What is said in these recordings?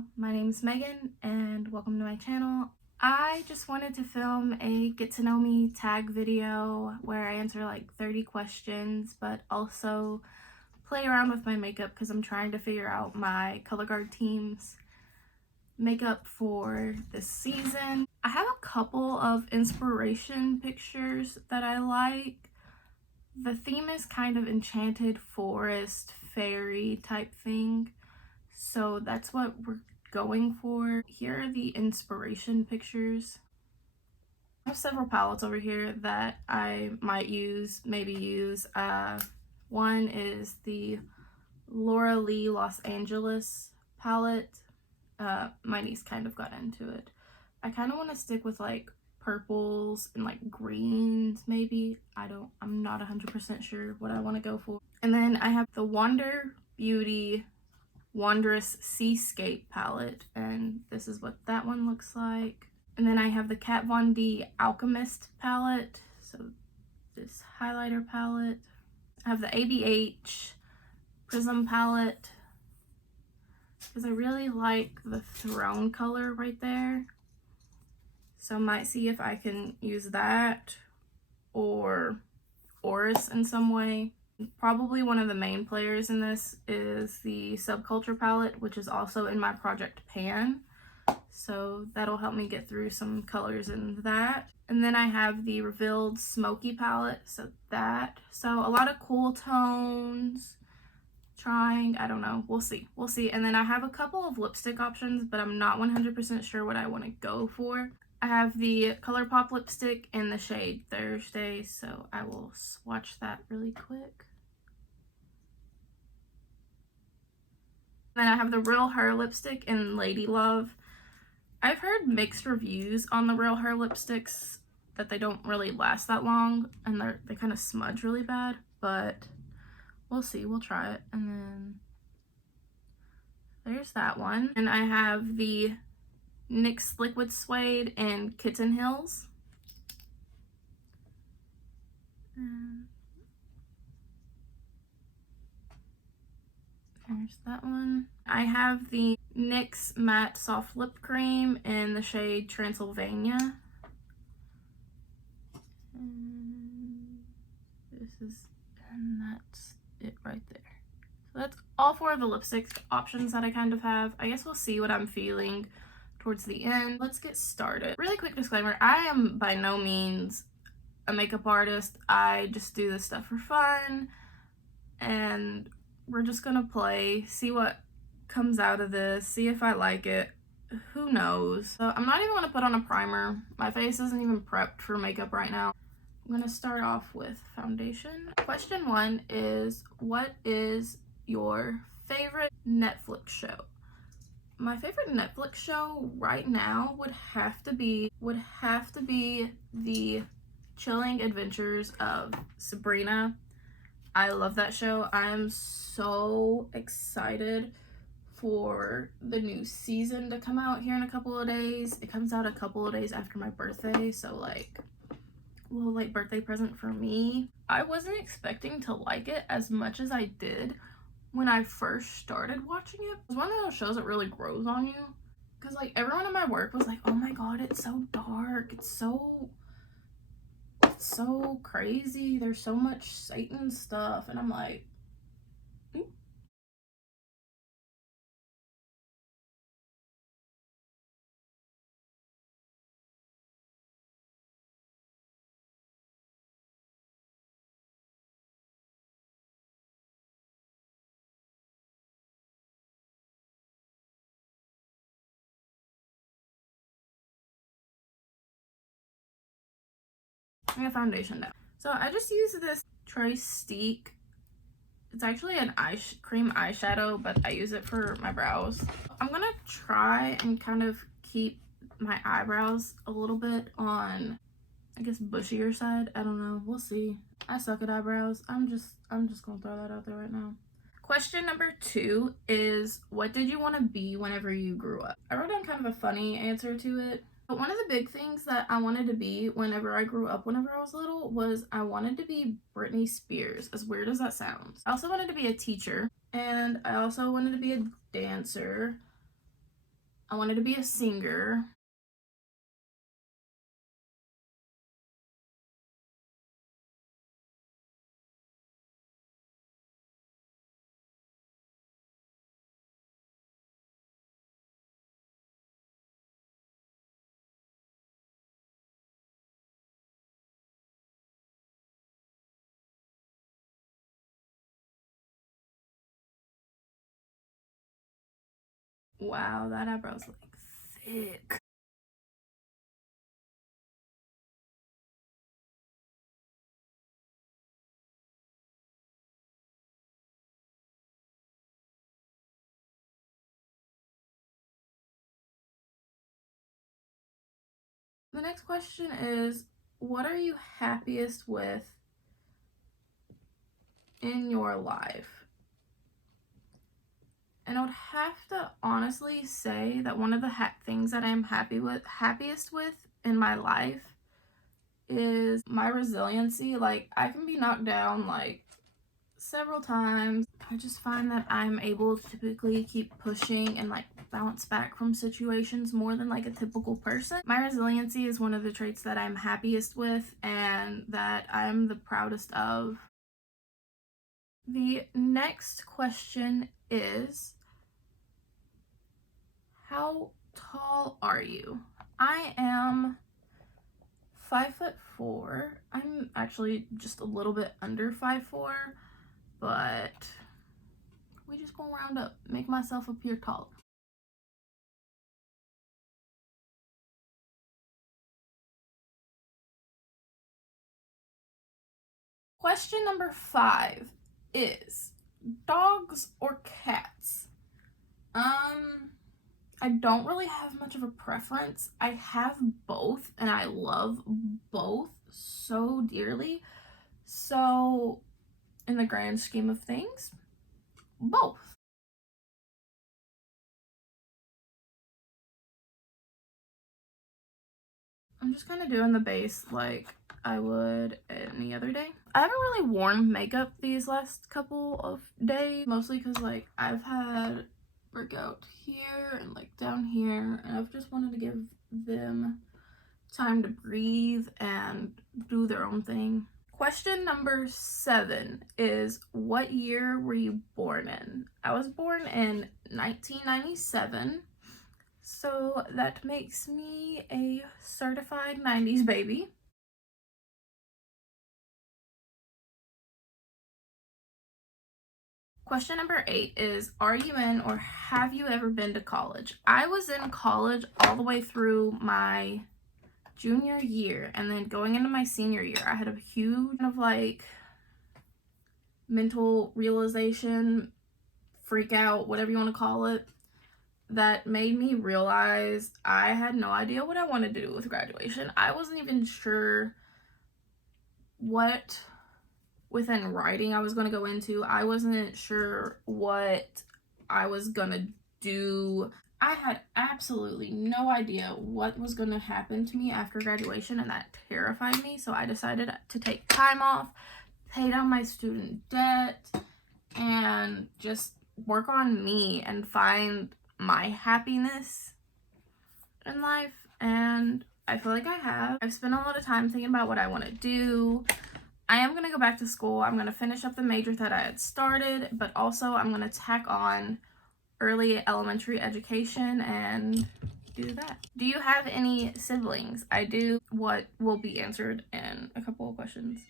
Hello, my name is Megan and welcome to my channel. I just wanted to film a get to know me tag video where I answer like 30 questions, but also play around with my makeup because I'm trying to figure out my color guard team's makeup for this season. I have a couple of inspiration pictures that I like. The theme is kind of enchanted forest, fairy type thing. So that's what we're going for. Here are the inspiration pictures. I have several palettes over here that I might maybe use. One is the Laura Lee Los Angeles palette. My niece kind of got into it. I kind of want to stick with like purples and like greens maybe. I'm not 100% sure what I want to go for. And then I have the Wander Beauty Wondrous Seascape palette, and this is what that one looks like. And then I have the Kat Von D Alchemist palette, so this highlighter palette. I have the ABH Prism palette because I really like the throne color right there, so I might see if I can use that or Oris in some way. Probably one of the main players in this is the Subculture palette, which is also in my project Pan. So that'll help me get through some colors in that. And then I have the Revealed Smoky palette, so a lot of cool tones. I don't know, we'll see. And then I have a couple of lipstick options, but I'm not 100% sure what I want to go for. I have the ColourPop lipstick in the shade Thursday, so I will swatch that really quick. Then I have the Real Her lipstick in Lady Love. I've heard mixed reviews on the Real Her lipsticks, that they don't really last that long and they kind of smudge really bad, but we'll see, we'll try it. And then there's that one. And I have the NYX Liquid Suede in Kitten Hills. There's that one. I have the NYX Matte Soft Lip Cream in the shade Transylvania. And that's it right there. So that's all four of the lipstick options that I kind of have. I guess we'll see what I'm feeling towards the end. Let's get started. Really quick disclaimer, I am by no means a makeup artist. I just do this stuff for fun, and we're just gonna play, see what comes out of this, see if I like it. Who knows? So I'm not even gonna put on a primer. My face isn't even prepped for makeup right now. I'm gonna start off with foundation. Question 1 is, what is your favorite Netflix show? My favorite Netflix show right now would have to be the Chilling Adventures of Sabrina. I love that show. I'm so excited for the new season to come out here in a couple of days. It comes out a couple of days after my birthday, so like a little late birthday present for me. I wasn't expecting to like it as much as I did when I first started watching it. It's one of those shows that really grows on you, because like everyone in my work was like, oh my god, it's so dark, it's so crazy, there's so much Satan stuff, and I'm like, I got foundation down. So I just use this Tristique. It's actually an cream eyeshadow, but I use it for my brows. I'm gonna try and kind of keep my eyebrows a little bit on, I guess, bushier side. I don't know, we'll see. I suck at eyebrows. I'm just gonna throw that out there right now. Question number 2 is, what did you want to be whenever you grew up? I wrote down kind of a funny answer to it. But one of the big things that I wanted to be whenever I grew up, whenever I was little, was I wanted to be Britney Spears, as weird as that sounds. I also wanted to be a teacher, and I also wanted to be a dancer. I wanted to be a singer. Wow, that eyebrow's like thick. The next question is, what are you happiest with in your life? And I would have to honestly say that one of the things that I'm happiest with in my life is my resiliency. Like, I can be knocked down like several times. I just find that I'm able to typically keep pushing and like bounce back from situations more than like a typical person. My resiliency is one of the traits that I'm happiest with and that I'm the proudest of. The next question is, how tall are you? I am 5'4". I'm actually just a little bit under 5'4", but we just gonna round up, make myself appear tall. Question number 5 is, dogs or cats? I don't really have much of a preference. I have both and I love both so dearly. So, in the grand scheme of things, both. I'm just kind of doing the base like I would any other day. I haven't really worn makeup these last couple of days, mostly because like I've had workout here and like down here, and I've just wanted to give them time to breathe and do their own thing. Question number 7 is, what year were you born in? I was born in 1997. So that makes me a certified 90s baby. Question number 8 is, are you in or have you ever been to college? I was in college all the way through my junior year, and then going into my senior year, I had a huge kind of like mental realization, freak out, whatever you want to call it, that made me realize I had no idea what I wanted to do with graduation. I wasn't even sure what within writing I was going to go into. I wasn't sure what I was going to do. I had absolutely no idea what was going to happen to me after graduation, and that terrified me. So I decided to take time off, pay down my student debt, and just work on me and find my happiness in life. And I feel like I have. I've spent a lot of time thinking about what I want to do. I am going to go back to school. I'm going to finish up the major that I had started, but also I'm going to tack on early elementary education and do that. Do you have any siblings? I do. What will be answered in a couple of questions.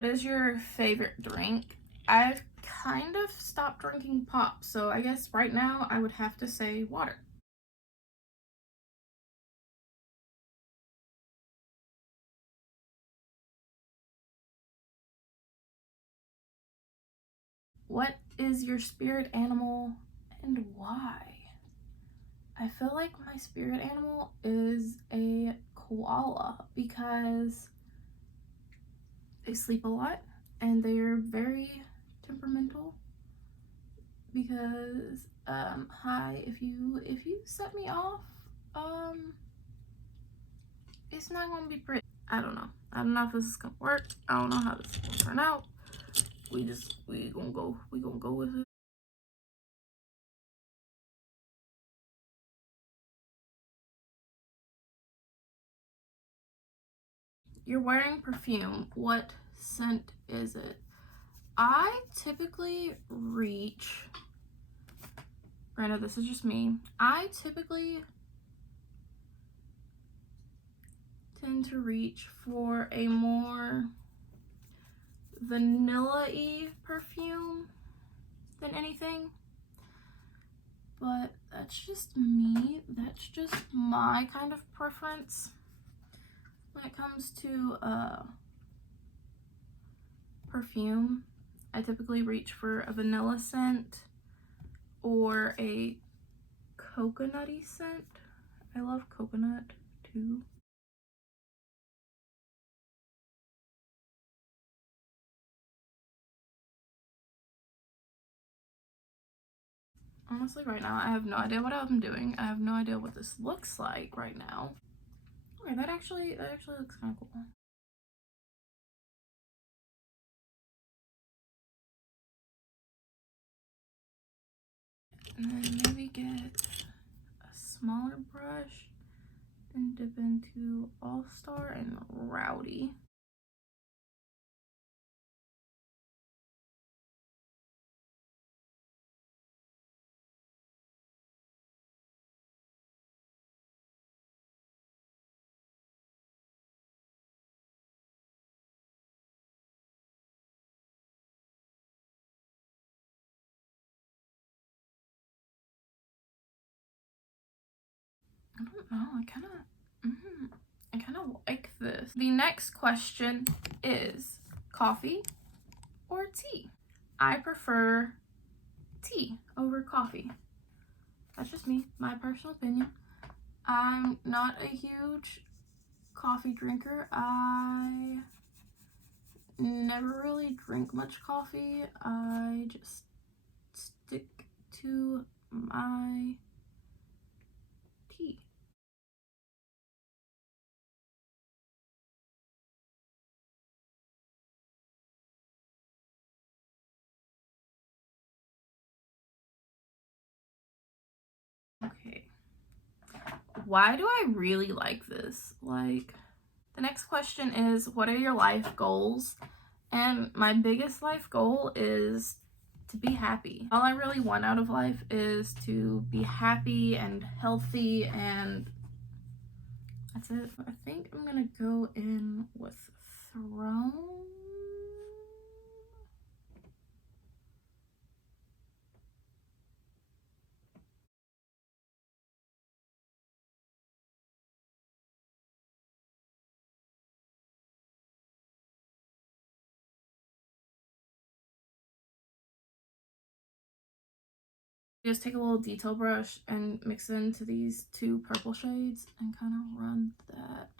What is your favorite drink? I've kind of stopped drinking pop, so I guess right now I would have to say water. What is your spirit animal and why? I feel like my spirit animal is a koala because they sleep a lot and they're very temperamental. because hi, if you set me off, it's not gonna be pretty. I don't know if this is gonna work. I don't know how this is gonna turn out. We gonna go with it. You're wearing perfume. What scent is it? I typically reach, granted this is just me, I typically tend to reach for a more vanilla-y perfume than anything. But that's just me. That's just my kind of preference when it comes to perfume. I typically reach for a vanilla scent or a coconutty scent. I love coconut too. Honestly, right now, I have no idea what I'm doing. I have no idea what this looks like right now. Okay, that actually looks kind of cool. And then maybe get a smaller brush and dip into All Star and Rowdy. I don't know, I kind of like this. The next question is coffee or tea? I prefer tea over coffee. That's just me, my personal opinion. I'm not a huge coffee drinker. I never really drink much coffee. I just stick to my tea. Okay. Why do I really like this? Like, the next question is, what are your life goals? And my biggest life goal is to be happy. All I really want out of life is to be happy and healthy, and that's it. I think I'm gonna go in with Throne. Just take a little detail brush and mix it into these two purple shades and kind of run that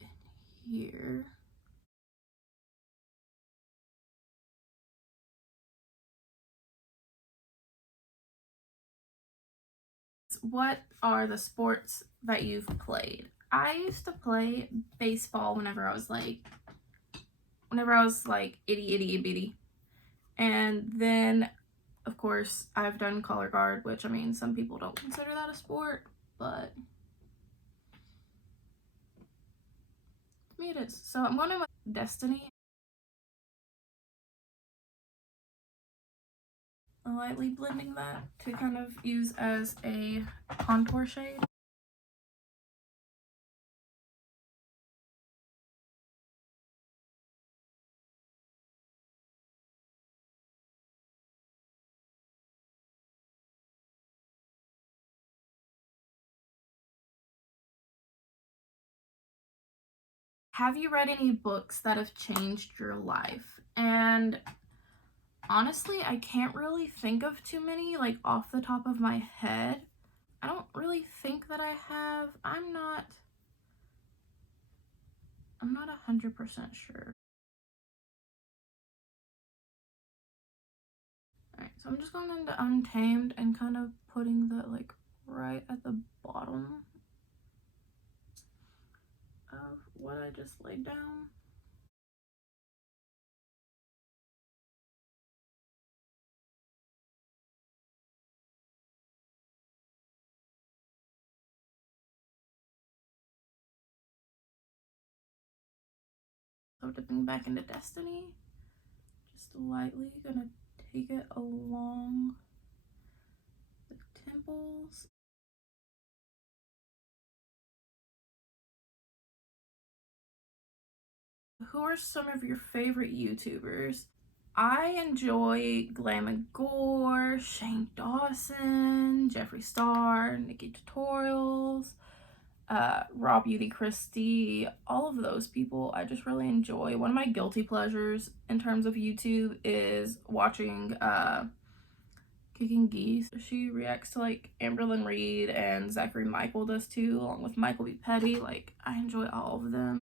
in here. What are the sports that you've played? I used to play baseball whenever I was like itty bitty. And then of course I've done color guard, which I mean some people don't consider that a sport, but to me it is. So I'm going with Destiny. Lightly blending that to kind of use as a contour shade. Have you read any books that have changed your life? And honestly, I can't really think of too many, like off the top of my head. I don't really think that I have. I'm not 100% sure. So I'm just going into Untamed and kind of putting that like right at the bottom of what I just laid down. So dipping back into Destiny, just lightly gonna take it along the temples. Who are some of your favorite YouTubers? I enjoy Glam and Gore, Shane Dawson, Jeffree Star, Nikki Tutorials, Raw Beauty Christie, all of those people I just really enjoy. One of my guilty pleasures in terms of YouTube is watching Kicking Geese. She reacts to like Amberlynn Reed and Zachary Michael does too, along with Michael B. Petty. Like, I enjoy all of them.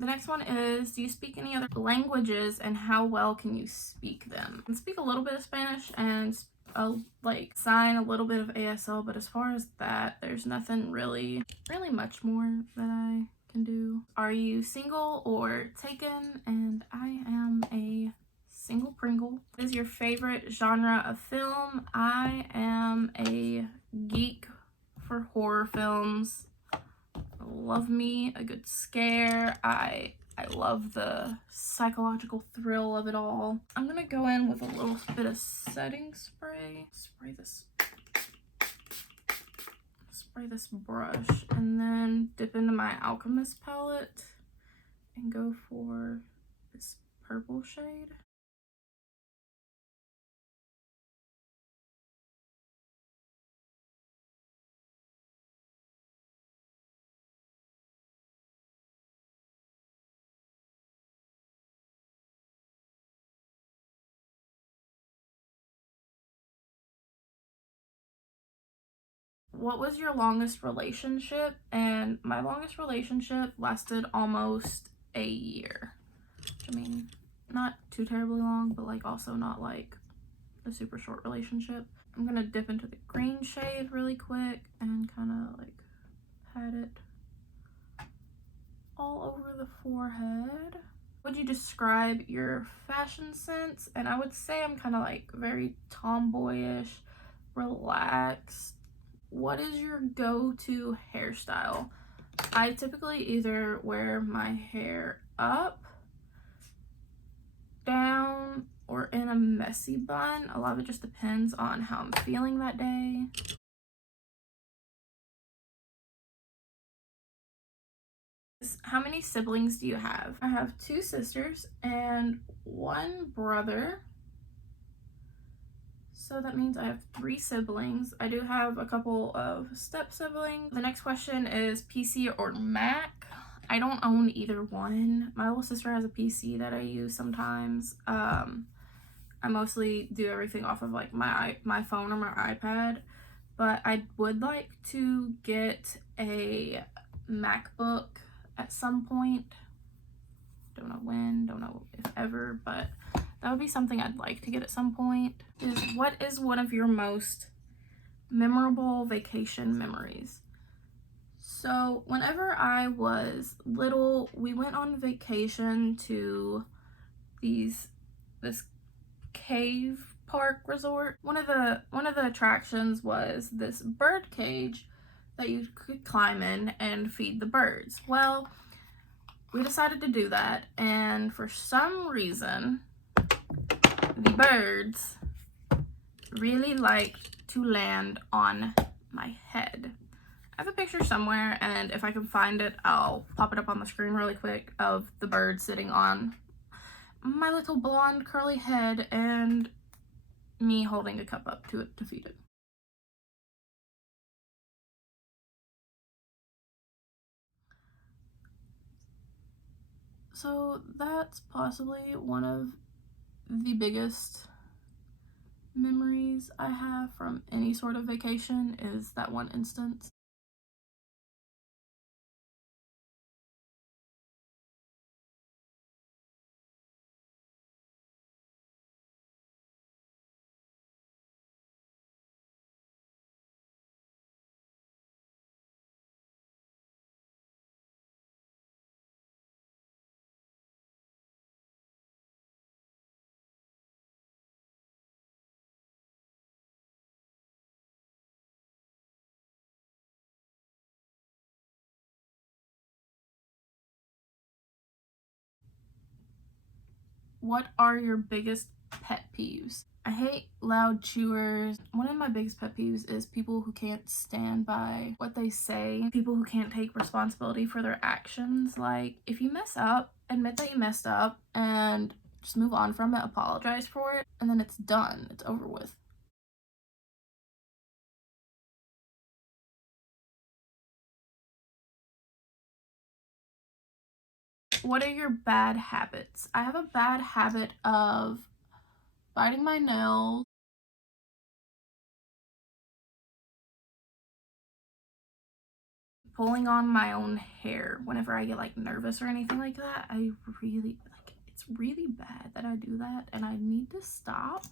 The next one is, do you speak any other languages and how well can you speak them? I can speak a little bit of Spanish and like sign a little bit of ASL, but as far as that, there's nothing really much more that I can do. Are you single or taken? And I am a single Pringle. What is your favorite genre of film? I am a geek for horror films. Love me a good scare. I love the psychological thrill of it all. I'm gonna go in with a little bit of setting spray. Spray this brush and then dip into my Alchemist palette and go for this purple shade. What was your longest relationship? And my longest relationship lasted almost a year. I mean, not too terribly long, but like also not like a super short relationship. I'm gonna dip into the green shade really quick and kind of like pat it all over the forehead. Would you describe your fashion sense? And I would say I'm kind of like very tomboyish, relaxed. What is your go-to hairstyle? I typically either wear my hair up, down, or in a messy bun. A lot of it just depends on how I'm feeling that day. How many siblings do you have? I have 2 sisters and 1 brother. So that means I have 3 siblings. I do have a couple of step siblings. The next question is PC or Mac. I don't own either one. My little sister has a PC that I use sometimes. I mostly do everything off of like my phone or my iPad, but I would like to get a MacBook at some point. Don't know when, don't know if ever, but that would be something I'd like to get at some point. What is one of your most memorable vacation memories? So whenever I was little, we went on vacation to this cave park resort. One of the attractions was this bird cage that you could climb in and feed the birds. Well, we decided to do that, and for some reason the birds really liked to land on my head. I have a picture somewhere, and if I can find it, I'll pop it up on the screen really quick of the bird sitting on my little blonde curly head and me holding a cup up to it to feed it. So that's possibly one of the biggest memories I have from any sort of vacation, is that one instance. What are your biggest pet peeves? I hate loud chewers. One of my biggest pet peeves is people who can't stand by what they say, people who can't take responsibility for their actions. Like, if you mess up, admit that you messed up and just move on from it, apologize for it, and then it's done, it's over with. What are your bad habits? I have a bad habit of biting my nails, pulling on my own hair whenever I get like nervous or anything like that. I really like, it's really bad that I do that, and I need to stop.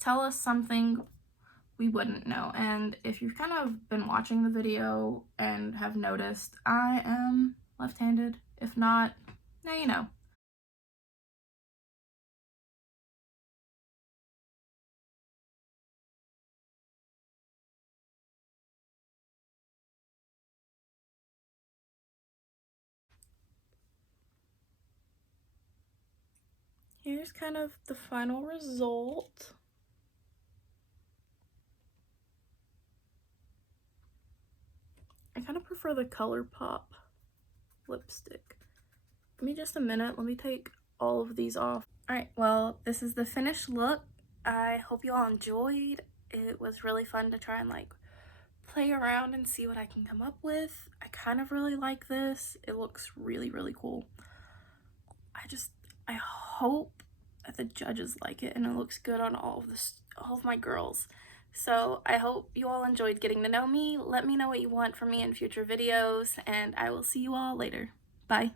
Tell us something we wouldn't know. And if you've kind of been watching the video and have noticed, I am left-handed. If not, now you know. Here's kind of the final result. I kind of prefer the ColourPop lipstick. Give me just a minute. Let me take all of these off. Alright, well, this is the finished look. I hope you all enjoyed. It was really fun to try and like play around and see what I can come up with. I kind of really like this. It looks really, really cool. I hope that the judges like it and it looks good on all of my girls. So I hope you all enjoyed getting to know me. Let me know what you want from me in future videos, and I will see you all later. Bye.